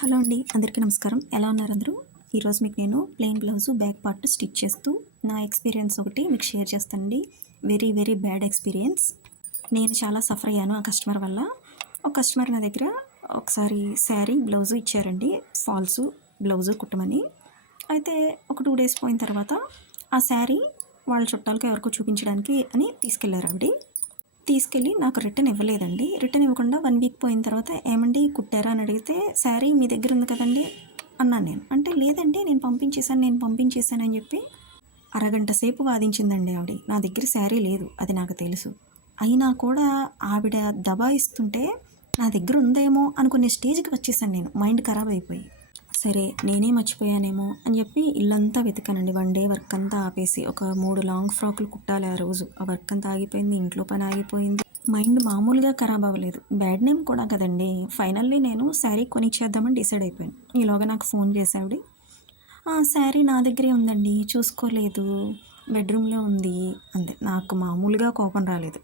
Hello అండి, అందరికీ నమస్కారం. ఎలా ఉన్నారు అందరూ? ఈరోజు మీకు నేను plain blouse back part stitch చేస్తూ నా ఎక్స్పీరియన్స్ ఒకటి మీకు షేర్ చేస్తానండి. Very very bad experience. నేను చాలా సఫర్ అయ్యాను ఆ కస్టమర్ వల్ల. ఒక కస్టమర్ నా దగ్గర ఒకసారి శారీ బ్లౌజు ఇచ్చారండి, ఫాల్సు బ్లౌజు కుట్టమని. అయితే ఒక 2 డేస్ పోయిన తర్వాత ఆ శారీ వాళ్ళ చుట్టాలకి ఎవరికో చూపించడానికి అని తీసుకెళ్లారు ఆవిడ. తీసుకెళ్ళి నాకు రిటర్న్ ఇవ్వలేదండి. రిటర్న్ ఇవ్వకుండా 1 వీక్ పోయిన తర్వాత ఏమండి కుట్టారా అని అడిగితే, శారీ మీ దగ్గర ఉంది కదండి అన్నాను నేను. అంటే లేదండి నేను పంపించేశాను అని చెప్పి అరగంట సేపు వాదించిందండి ఆవిడ. నా దగ్గర శారీ లేదు, అది నాకు తెలుసు. అయినా కూడా ఆవిడ దబాయిస్తుంటే నా దగ్గర ఉందేమో అనుకునే స్టేజ్కి వచ్చేసాను నేను, మైండ్ ఖరాబ్ అయిపోయి. సరే నేనే మర్చిపోయానేమో అని చెప్పి ఇల్లంతా వెతికానండి. 1 డే వర్క్ అంతా ఆపేసి ఒక 3 లాంగ్ ఫ్రాకులు కుట్టాలి ఆ రోజు. ఆ వర్క్ అంతా ఆగిపోయింది, ఇంట్లో పని ఆగిపోయింది. మైండ్ మామూలుగా ఖరాబ్ అవ్వలేదు. బ్యాడ్ నేమ్ కూడా కదండి. ఫైనల్లీ నేను శారీ కొనిచ్చేద్దామని డిసైడ్ అయిపోయాను. ఈలోగా నాకు ఫోన్ చేసావిడ, శారీ నా దగ్గరే ఉందండి, చూసుకోలేదు, బెడ్రూమ్లో ఉంది అంతే. నాకు మామూలుగా కోపం రాలేదు.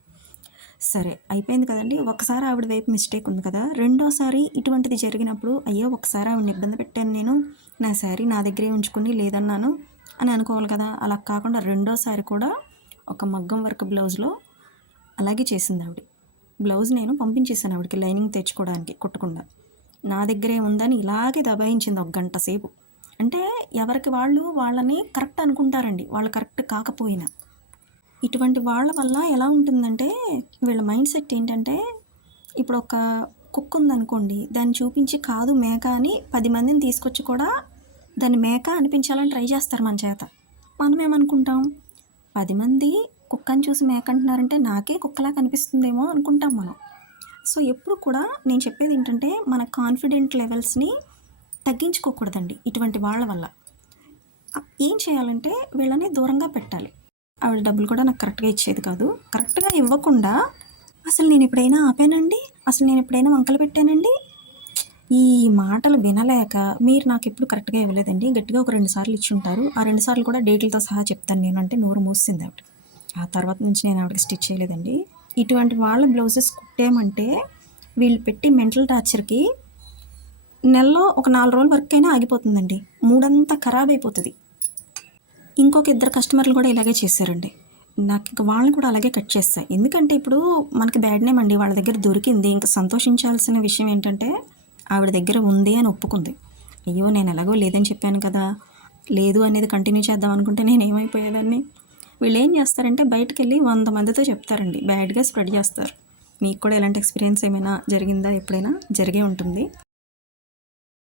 సరే అయిపోయింది కదండి. ఒకసారి ఆవిడ వైపు మిస్టేక్ ఉంది కదా, రెండోసారి ఇటువంటిది జరిగినప్పుడు అయ్యో ఒకసారి ఆవిడని ఇబ్బంది పెట్టాను నేను, నా శారీ నా దగ్గరే ఉంచుకుని లేదన్నాను అని అనుకోవాలి కదా. అలా కాకుండా రెండోసారి కూడా ఒక మగ్గం వర్క్ బ్లౌజ్లో అలాగే చేసింది ఆవిడ. బ్లౌజ్ నేను పంపించేసాను ఆవిడకి లైనింగ్ తెచ్చుకోవడానికి కుట్టకుండా. నా దగ్గరే ఉందని ఇలాగే దబాయించింది 1 గంట సేపు. అంటే ఎవరికి వాళ్ళు వాళ్ళని కరెక్ట్ అనుకుంటారండి, వాళ్ళు కరెక్ట్ కాకపోయినా. ఇటువంటి వాళ్ళ వల్ల ఎలా ఉంటుందంటే, వీళ్ళ మైండ్ సెట్ ఏంటంటే, ఇప్పుడు ఒక కుక్క ఉందనుకోండి, దాన్ని చూపించి కాదు మేక అని 10 మందిని తీసుకొచ్చి కూడా దాన్ని మేక అనిపించాలని ట్రై చేస్తారు మన చేత. మనం ఏమనుకుంటాం, 10 మంది కుక్కని చూసి మేక అంటున్నారంటే నాకే కుక్కలా కనిపిస్తుందేమో అనుకుంటాం మనం. సో ఎప్పుడు కూడా నేను చెప్పేది ఏంటంటే, మన కాన్ఫిడెంట్ లెవెల్స్ని తగ్గించుకోకూడదండి ఇటువంటి వాళ్ళ వల్ల. ఏం చేయాలంటే వీళ్ళని దూరంగా పెట్టాలి. ఆవిడ డబ్బులు కూడా నాకు కరెక్ట్గా ఇచ్చేది కాదు. కరెక్ట్గా ఇవ్వకుండా అసలు నేను ఎప్పుడైనా ఆపానండి, అసలు నేను ఎప్పుడైనా వంకలు పెట్టానండి, ఈ మాటలు వినలేక మీరు నాకు ఎప్పుడు కరెక్ట్గా ఇవ్వలేదండి, గట్టిగా ఒక 2 సార్లు ఇచ్చి ఉంటారు, ఆ 2 సార్లు కూడా డేట్లతో సహా చెప్తాను నేను అంటే నోరు మూసింది ఆవిడ. ఆ తర్వాత నుంచి నేను ఆవిడకి స్టిచ్ చేయలేదండి. ఇటువంటి వాళ్ళ బ్లౌజెస్ కుట్టామంటే వీళ్ళు పెట్టి మెంటల్ టార్చర్కి నెలలో ఒక 4 రోజుల వర్క్ అయినా ఆగిపోతుందండి, మూడంతా ఖరాబ్ అయిపోతుంది. ఇంకొక 2 కస్టమర్లు కూడా ఇలాగే చేశారండి. నాకు ఇంక వాళ్ళని కూడా అలాగే కట్ చేస్తాను. ఎందుకంటే ఇప్పుడు మనకి బ్యాడ్ నేమ్ అండి, వాళ్ళ దగ్గర దొరికింది. ఇంకా సంతోషించాల్సిన విషయం ఏంటంటే ఆవిడ దగ్గర ఉంది అని ఒప్పుకుంది. అయ్యో నేను ఎలాగో లేదని చెప్పాను కదా, లేదు అనేది కంటిన్యూ చేద్దాం అనుకుంటే నేను ఏమైపోయేదాన్ని. వీళ్ళు ఏం చేస్తారంటే బయటకు వెళ్ళి 100 మందితో చెప్తారండి, బ్యాడ్గా స్ప్రెడ్ చేస్తారు. మీకు కూడా ఇలాంటి ఎక్స్పీరియన్స్ ఏమైనా జరిగిందా? ఎప్పుడైనా జరిగే ఉంటుంది.